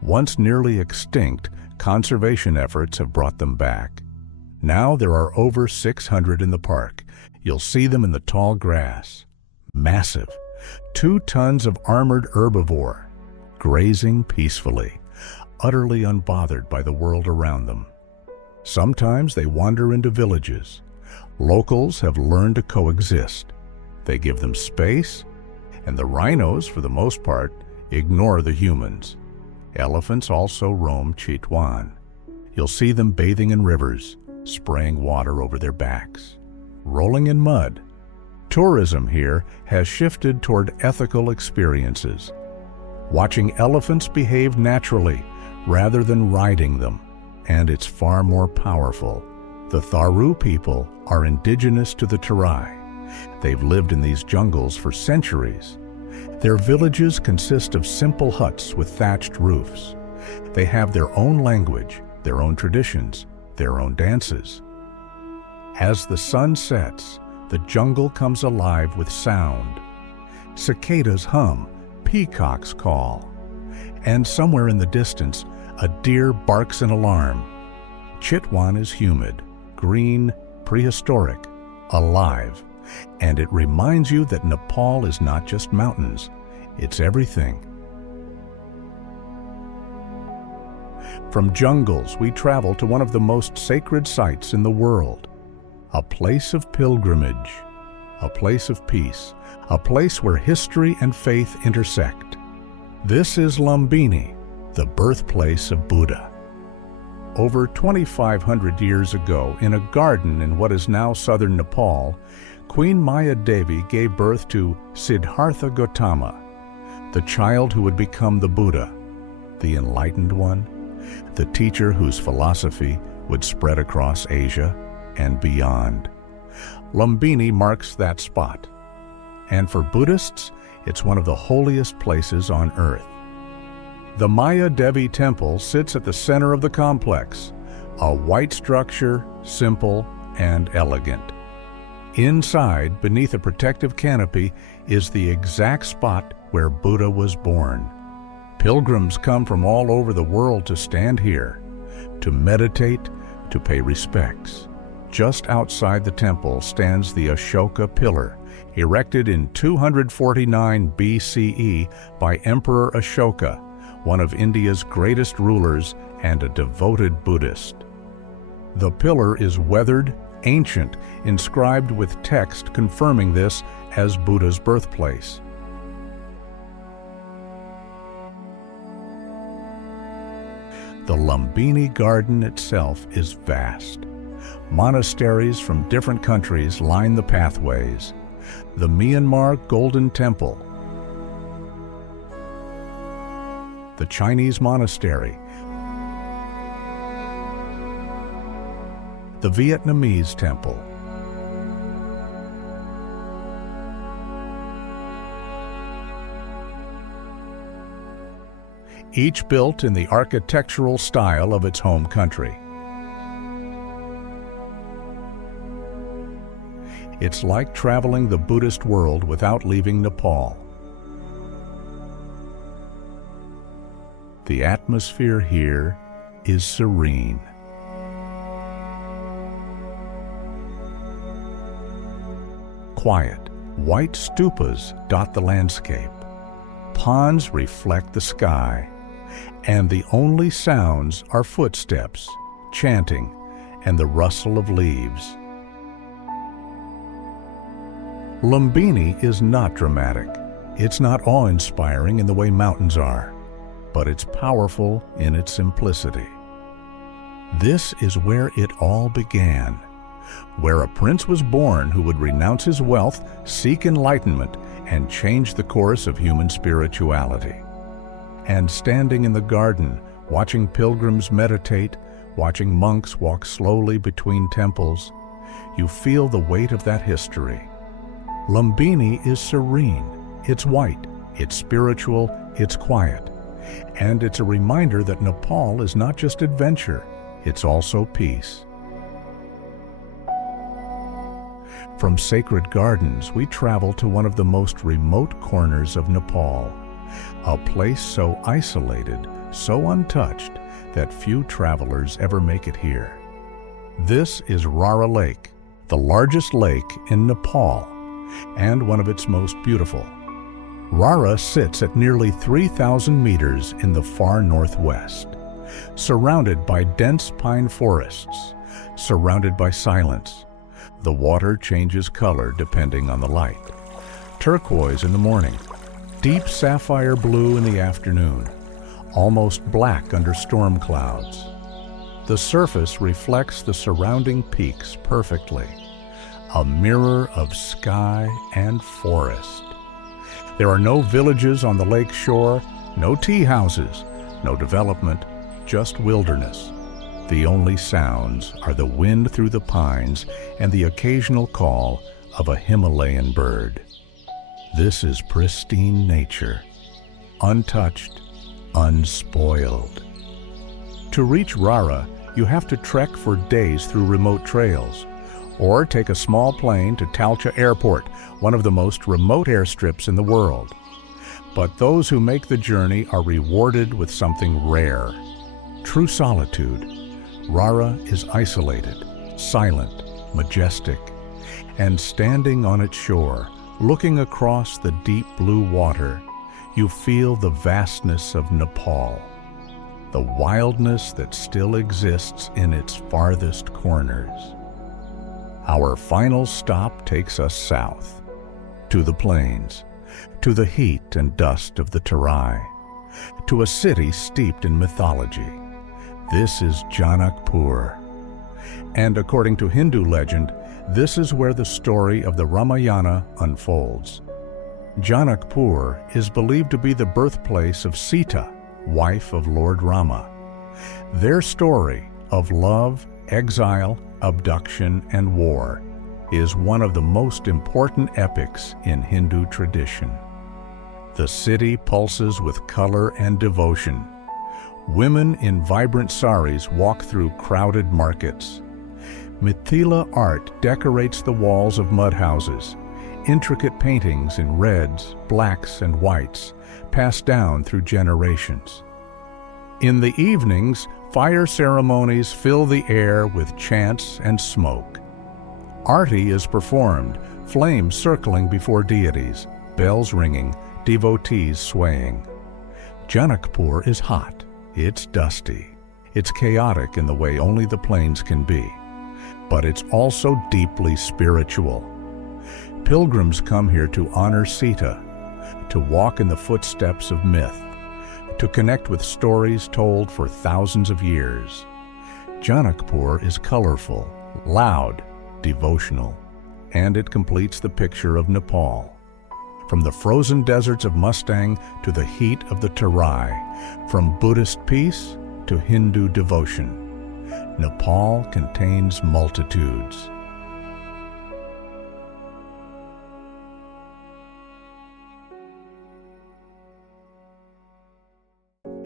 Once nearly extinct, conservation efforts have brought them back. Now there are over 600 in the park. You'll see them in the tall grass. Massive, 2 tons of armored herbivore, grazing peacefully, utterly unbothered by the world around them. Sometimes they wander into villages. Locals have learned to coexist. They give them space, and the rhinos, for the most part, ignore the humans. Elephants also roam Chitwan. You'll see them bathing in rivers, spraying water over their backs, rolling in mud. Tourism here has shifted toward ethical experiences, watching elephants behave naturally rather than riding them, and it's far more powerful. The Tharu people are indigenous to the Terai. They've lived in these jungles for centuries. Their villages consist of simple huts with thatched roofs. They have their own language, their own traditions, their own dances. As the sun sets, the jungle comes alive with sound. Cicadas hum, peacocks call, and somewhere in the distance, a deer barks an alarm. Chitwan is humid, green, prehistoric, alive, and it reminds you that Nepal is not just mountains, it's everything. From jungles, we travel to one of the most sacred sites in the world, a place of pilgrimage, a place of peace, a place where history and faith intersect. This is Lumbini, the birthplace of Buddha. Over 2,500 years ago, in a garden in what is now southern Nepal, Queen Maya Devi gave birth to Siddhartha Gautama, the child who would become the Buddha, the enlightened one, the teacher whose philosophy would spread across Asia and beyond. Lumbini marks that spot, and for Buddhists, it's one of the holiest places on earth. The Maya Devi Temple sits at the center of the complex, a white structure, simple and elegant. Inside, beneath a protective canopy, is the exact spot where Buddha was born. Pilgrims come from all over the world to stand here, to meditate, to pay respects. Just outside the temple stands the Ashoka Pillar, erected in 249 BCE by Emperor Ashoka, one of India's greatest rulers and a devoted Buddhist. The pillar is weathered, ancient, inscribed with text confirming this as Buddha's birthplace. The Lumbini garden itself is vast. Monasteries from different countries line the pathways. The Myanmar Golden Temple, the Chinese Monastery, the Vietnamese Temple, each built in the architectural style of its home country. It's like traveling the Buddhist world without leaving Nepal. The atmosphere here is serene. Quiet, white stupas dot the landscape. Ponds reflect the sky, and the only sounds are footsteps, chanting, and the rustle of leaves. Lumbini is not dramatic. It's not awe-inspiring in the way mountains are, but it's powerful in its simplicity. This is where it all began, where a prince was born who would renounce his wealth, seek enlightenment, and change the course of human spirituality. And standing in the garden, watching pilgrims meditate, watching monks walk slowly between temples, you feel the weight of that history. Lumbini is serene, it's white, it's spiritual, it's quiet. And it's a reminder that Nepal is not just adventure, it's also peace. From sacred gardens, we travel to one of the most remote corners of Nepal, a place so isolated, so untouched, that few travelers ever make it here. This is Rara Lake, the largest lake in Nepal, and one of its most beautiful. Rara sits at nearly 3,000 meters in the far northwest, surrounded by dense pine forests, surrounded by silence. The water changes color depending on the light. Turquoise in the morning, deep sapphire blue in the afternoon, almost black under storm clouds. The surface reflects the surrounding peaks perfectly, a mirror of sky and forest. There are no villages on the lake shore, no tea houses, no development, just wilderness. The only sounds are the wind through the pines and the occasional call of a Himalayan bird. This is pristine nature, untouched, unspoiled. To reach Rara, you have to trek for days through remote trails, or take a small plane to Talcha Airport, one of the most remote airstrips in the world. But those who make the journey are rewarded with something rare: true solitude. Rara is isolated, silent, majestic, and standing on its shore, looking across the deep blue water, you feel the vastness of Nepal, the wildness that still exists in its farthest corners. Our final stop takes us south, to the plains, to the heat and dust of the Terai, to a city steeped in mythology. This is Janakpur. And according to Hindu legend, this is where the story of the Ramayana unfolds. Janakpur is believed to be the birthplace of Sita, wife of Lord Rama. Their story of love, exile, abduction, and war is one of the most important epics in Hindu tradition. The city pulses with color and devotion. Women in vibrant saris walk through crowded markets. Mithila art decorates the walls of mud houses. Intricate paintings in reds, blacks, and whites pass down through generations. In the evenings, fire ceremonies fill the air with chants and smoke. Arti is performed, flames circling before deities, bells ringing, devotees swaying. Janakpur is hot, it's dusty, it's chaotic in the way only the plains can be, but it's also deeply spiritual. Pilgrims come here to honor Sita, to walk in the footsteps of myth, to connect with stories told for thousands of years. Janakpur is colorful, loud, devotional, and it completes the picture of Nepal. From the frozen deserts of Mustang to the heat of the Terai, from Buddhist peace to Hindu devotion, Nepal contains multitudes.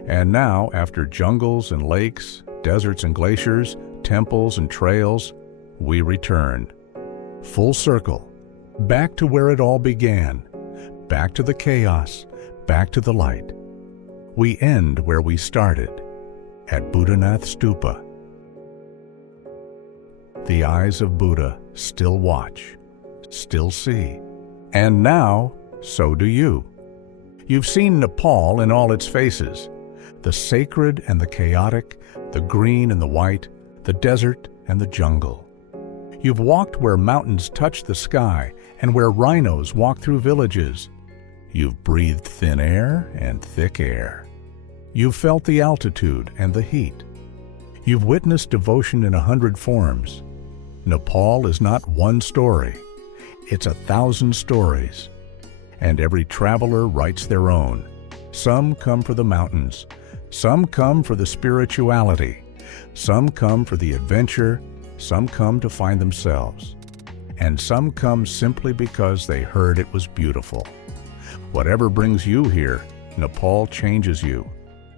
And now, after jungles and lakes, deserts and glaciers, temples and trails, we return. Full circle, back to where it all began, back to the chaos, back to the light. We end where we started, at Boudhanath Stupa. The eyes of Buddha still watch, still see. And now, so do you. You've seen Nepal in all its faces, the sacred and the chaotic, the green and the white, the desert and the jungle. You've walked where mountains touch the sky and where rhinos walk through villages. You've breathed thin air and thick air. You've felt the altitude and the heat. You've witnessed devotion in 100 forms. Nepal is not one story. It's 1,000 stories. And every traveler writes their own. Some come for the mountains. Some come for the spirituality. Some come for the adventure. Some come to find themselves. And some come simply because they heard it was beautiful. Whatever brings you here, Nepal changes you.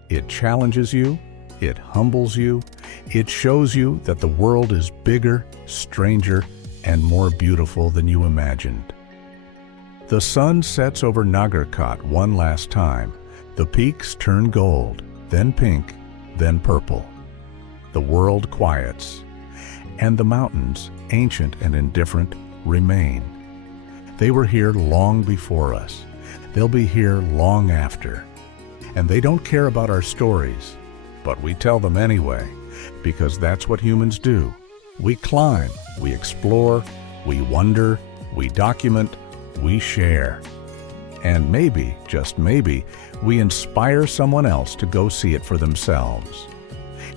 It challenges you. It humbles you. It shows you that the world is bigger, stranger, and more beautiful than you imagined. The sun sets over Nagarkot one last time. The peaks turn gold, then pink, then purple. The world quiets, and the mountains, ancient and indifferent, remain. They were here long before us. They'll be here long after. And they don't care about our stories, but we tell them anyway, because that's what humans do. We climb, we explore, we wonder, we document, we share. And maybe, just maybe, we inspire someone else to go see it for themselves.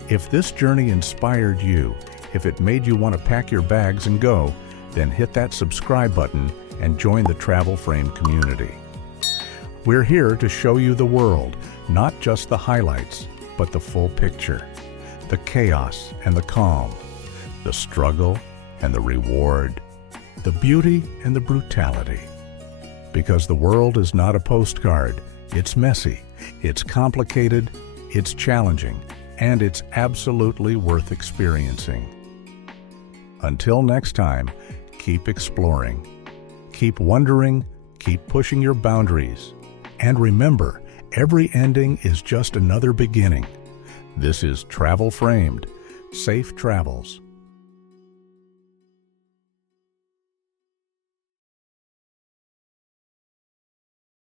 If this journey inspired you, if it made you want to pack your bags and go, then hit that subscribe button and join the Travel Frame community. We're here to show you the world, not just the highlights, but the full picture, the chaos and the calm, the struggle and the reward, the beauty and the brutality. Because the world is not a postcard. It's messy, it's complicated, it's challenging, and it's absolutely worth experiencing. Until next time, keep exploring, keep wondering, keep pushing your boundaries, and remember, every ending is just another beginning. This is Travel Framed. Safe travels.